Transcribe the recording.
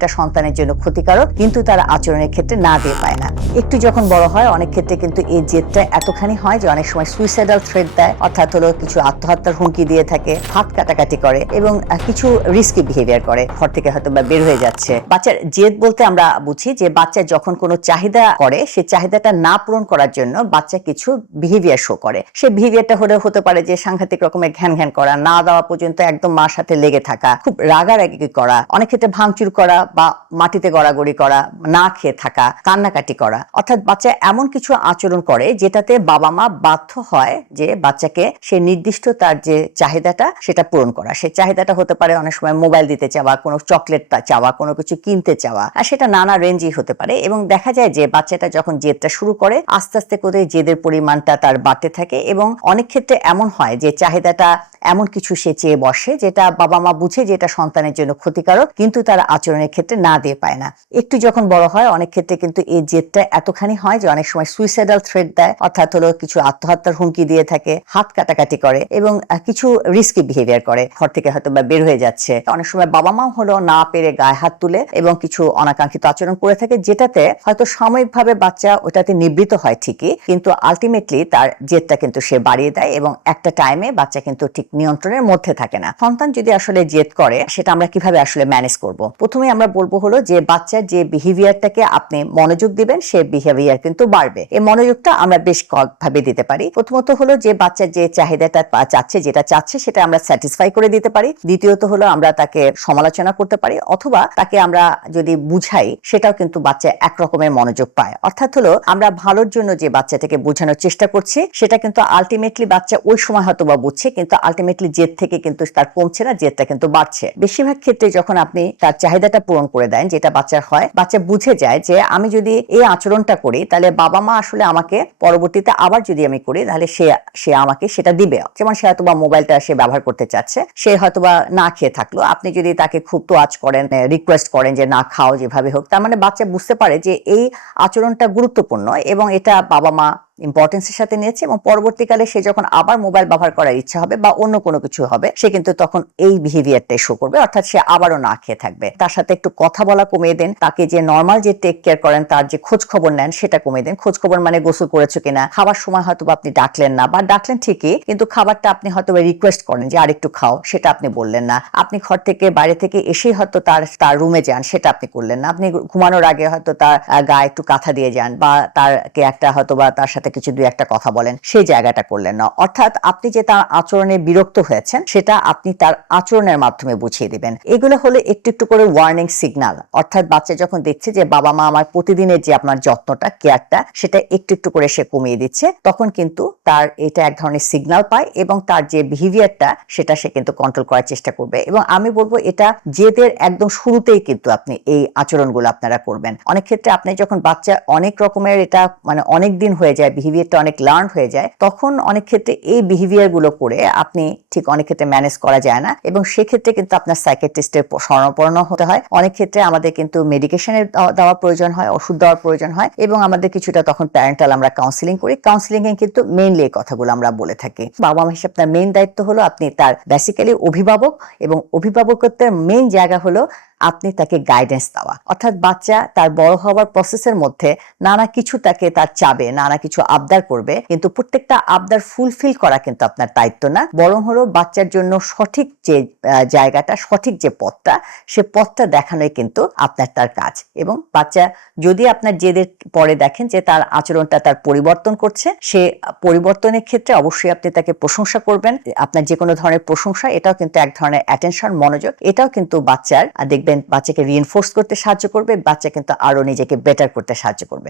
এটা সন্তানের জন্য ক্ষতিকারক, কিন্তু তারা আচরণের ক্ষেত্রে না দিয়ে পায় না। একটু যখন বড় হয় অনেক ক্ষেত্রে কিন্তু এই জেদটা এতখানি হয় যে অনেক সময় সুইসাইডাল থ্রেট দেয়, অর্থাৎ হলো কিছু আত্মহত্যার হুমকি দিয়ে থাকে, হাত কাটাকাটি করে এবং কিছু রিস্কি বিহেভিয়ার করে, ঘর থেকে হয়তো বা বের হয়ে যাচ্ছে। বাচ্চার জেদ বলতে আমরা বুঝি যে বাচ্চা যখন কোনো চাহিদা করে, সে চাহিদাটা না পূরণ করার জন্য বাচ্চা কিছু বিহেভিয়ার শো করে। সে বিহেভিয়ারটা হতে পারে যে সাংঘাতিক রকমের ঘ্যান ঘ্যান করা, না দেওয়া পর্যন্ত একদম মার সাথে লেগে থাকা, খুব রাগারাগি করা, অনেক ক্ষেত্রে ভাঙচুর করা বা মাটিতে গড়াগড়ি করা, না খেয়ে থাকা, কান্নাকাটি করা। অর্থাৎ বাচ্চা এমন কিছু আচরণ করে যেটাতে বাবা মা বাধ্য হয় যে বাচ্চাকে সে নির্দিষ্ট তার যে চাহিদাটা সেটা পূরণ করা। সে চাহিদাটা হতে পারে অনেক সময় মোবাইল দিতে চাওয়া, কোনো চকলেট চাওয়া, কোনো কিছু কিনতে চাওয়া, আর সেটা নানা রেঞ্জই হতে পারে। এবং দেখা যায় যে বাচ্চাটা যখন জেদটা শুরু করে আস্তে আস্তে করে জেদের পরিমাণটা তার বাড়তে থাকে এবং অনেক ক্ষেত্রে এমন হয় যে চাহিদাটা এমন কিছু সে চেয়ে বসে যেটা বাবা মা বুঝে যে এটা সন্তানের জন্য ক্ষতিকারক, কিন্তু তারা আচরণের ক্ষেত্রে না দিয়ে পায় না। একটু যখন বড় হয় অনেক ক্ষেত্রে কিন্তু এই জেদটা এতখানি হয় যে অনেক সময় সুইসাইডাল থ্রেট দেয়, অর্থাৎ হলো কিছু আত্মহত্যার হুমকি দিয়ে থাকে, হাত কাটাকাটি করে এবং কিছু রিস্কি বিহেভিয়ার করে, ঘর থেকে হয়তো বা বের হয়ে যাচ্ছে। অনেক সময় বাবা মাও হলো না পেরে গায়ে হাত তুলে এবং কিছু অনাকাঙ্ক্ষিত আচরণ করে থাকে, যেটাতে হয়তো সাময়িকভাবে বাচ্চা ওটাতে নিবৃত হয় ঠিকই, কিন্তু আলটিমেটলি তার জেদটা কিন্তু সে বাড়িয়ে দেয় এবং একটা টাইমে বাচ্চা কিন্তু ঠিক নিয়ন্ত্রণের মধ্যে থাকে না। সন্তান যদি আসলে জেদ করে সেটা আমরা কিভাবে আসলে ম্যানেজ করব? প্রথমে আমরা বলবো হলো যে বাচ্চার যে বিহেভিয়ারটাকে আপনি মনোযোগ দিবেন, সে বিহেভিয়ার কিন্তু বাড়বে। এই মনোযোগটা আমরা বেশ কয়েকভাবে দিতে পারি। প্রথমত হলো যে বাচ্চার যে চাহিদাটা চাচ্ছে, যেটা চাচ্ছে সেটা আমরা স্যাটিসফাই করে দিতে পারি। দ্বিতীয়ত হলো আমরা তাকে সমালোচনা করতে পারি, অথবা তাকে আমরা যদি বুঝাই সেটাও কিন্তু বাচ্চা একরকমের মনোযোগ পায়। অর্থাৎ হলো আমরা ভালোর জন্য যে বাচ্চাটাকে বোঝানোর চেষ্টা করছি সেটা কিন্তু আলটিমেটলি বাচ্চা ওই সময় হয়তো বা বুঝছে, কিন্তু আলটিমেটলি জেদ থেকে কিন্তু তার কমছে না, জেদটা কিন্তু বাড়ছে। বেশিরভাগ ক্ষেত্রে যখন আপনি তার চাহিদাটা পূরণ করে দেন, যেটা বাচ্চার হয়, বাচ্চা বুঝে যায় যে আমি যদি এই আচরণটা করি তাহলে বাবা মা আসলে আমাকে পরবর্তীতে আবার যদি আমি করি তাহলে সে আমাকে সেটা দিবে। যেমন সে হয়তো বা মোবাইলটা সে ব্যবহার করতে চাচ্ছে, সে হয়তো বা না খেয়ে থাকলো, আপনি যদি তাকে খুব তোয়াজ করেন, রিকোয়েস্ট করেন যে না খাও যেভাবে হোক, তার মানে বাচ্চা বুঝতে পারে যে এই আচরণটা গুরুত্বপূর্ণ এবং এটা বাবা মা ইম্পর্টেন্সের সাথে নিয়েছে এবং পরবর্তীকালে সে যখন আবার মোবাইল ব্যবহার করার ইচ্ছা হবে বা অন্য কোনো কিছু হবে, সে কিন্তু তখন এই বিহেভিয়ারটাই শো করবে, অর্থাৎ সে আবারও না খেয়ে থাকবে। তার সাথে একটু কথা বলা কমিয়ে দেন, তাকে যে নর্মাল যে টেক কেয়ার করেন, তার যে খোঁজ খবর নেন সেটা কমিয়ে দেন। খোঁজ খবর মানে গোসল করেছো কিনা, খাবার সময় হয়তো আপনি ডাকলেন না বা ডাকলেন ঠিকই, কিন্তু খাবারটা আপনি হয়তো রিকোয়েস্ট করেন যে আরেকটু খাও, সেটা আপনি বললেন না। আপনি ঘর থেকে বাইরে থেকে এসেই হয়তো তার রুমে যান, সেটা আপনি করলেন না। আপনি ঘুমানোর আগে হয়তো তার গায়ে একটু কাঁথা দিয়ে যান বা তারকে একটা হয়তো বা তার সাথে কিছু দুই একটা কথা বলেন, সেই জায়গাটা করলেন না। অর্থাৎ আপনি যে তার আচরণে বিরক্ত হয়েছেন সেটা আপনি তার আচরণের মাধ্যমে বুঝিয়ে দিবেন। এগুলো হলো একটু একটু করে ওয়ার্নিং সিগন্যাল। অর্থাৎ বাচ্চা যখন দেখছে যে বাবা মা আমার প্রতিদিনের যে আপনার যত্নটা, কেয়ারটা, সেটা একটু একটু করে সে কমিয়ে দিচ্ছে, তখন কিন্তু তার এটা এক ধরনের সিগন্যাল পায় এবং তার যে বিহেভিয়ারটা সেটা সে কিন্তু কন্ট্রোল করার চেষ্টা করবে। এবং আমি বলবো এটা জেদের একদম শুরুতেই কিন্তু আপনি এই আচরণগুলো আপনারা করবেন। অনেক ক্ষেত্রে আপনি যখন বাচ্চা অনেক রকমের এটা মানে অনেক দিন হয়ে যায়, বিহেভিয়ারটা অনেক লার্ন হয়ে যায়, তখন অনেক ক্ষেত্রে এই বিহেভিয়ার গুলো করে আপনি ঠিক অনেক ক্ষেত্রে ম্যানেজ করা যায় না এবং সেক্ষেত্রে কিন্তু আপনার সাইকিয়াট্রিস্টের শরণাপন্ন হতে হয়। অনেক ক্ষেত্রে আমাদের কিন্তু মেডিকেশনের দেওয়ার প্রয়োজন হয়, ওষুধ দেওয়ার প্রয়োজন হয় এবং আমাদের কিছুটা তখন প্যারেন্টাল আমরা কাউন্সিলিং করি। কাউন্সিলিং এ কিন্তু মেইনলি এই কথাগুলো আমরা বলে থাকি। বাবা মা হিসেবে আপনার মেইন দায়িত্ব হলো আপনি তার বেসিক্যালি অভিভাবক, এবং অভিভাবকত্বের মেইন জায়গা হলো আপনি তাকে গাইডেন্স দেওয়া। অর্থাৎ বাচ্চা তার বড় হওয়ার প্রসেসের মধ্যে নানা কিছু তাকে তার চাবে, নানা কিছু আবদার করবে, কিন্তু প্রত্যেকটা আবদার ফুলফিল করা কিন্তু আপনার দায়িত্ব না, বরং হলো বাচ্চার জন্য সঠিক যে জায়গাটা, সঠিক যে পথটা, সে পথটা দেখানোই কিন্তু আপনার তার কাজ। এবং বাচ্চা যদি আপনার জেদের পরে দেখেন যে তার আচরণটা তার পরিবর্তন করছে, সে পরিবর্তনের ক্ষেত্রে অবশ্যই আপনি তাকে প্রশংসা করবেন। আপনার যে কোনো ধরনের প্রশংসা, এটাও কিন্তু এক ধরনের অ্যাটেনশন, মনোযোগ, এটাও কিন্তু বাচ্চাকে রিইনফোর্স করতে সাহায্য করবে, বাচ্চা কিন্তু আরো নিজেকে বেটার করতে সাহায্য করবে।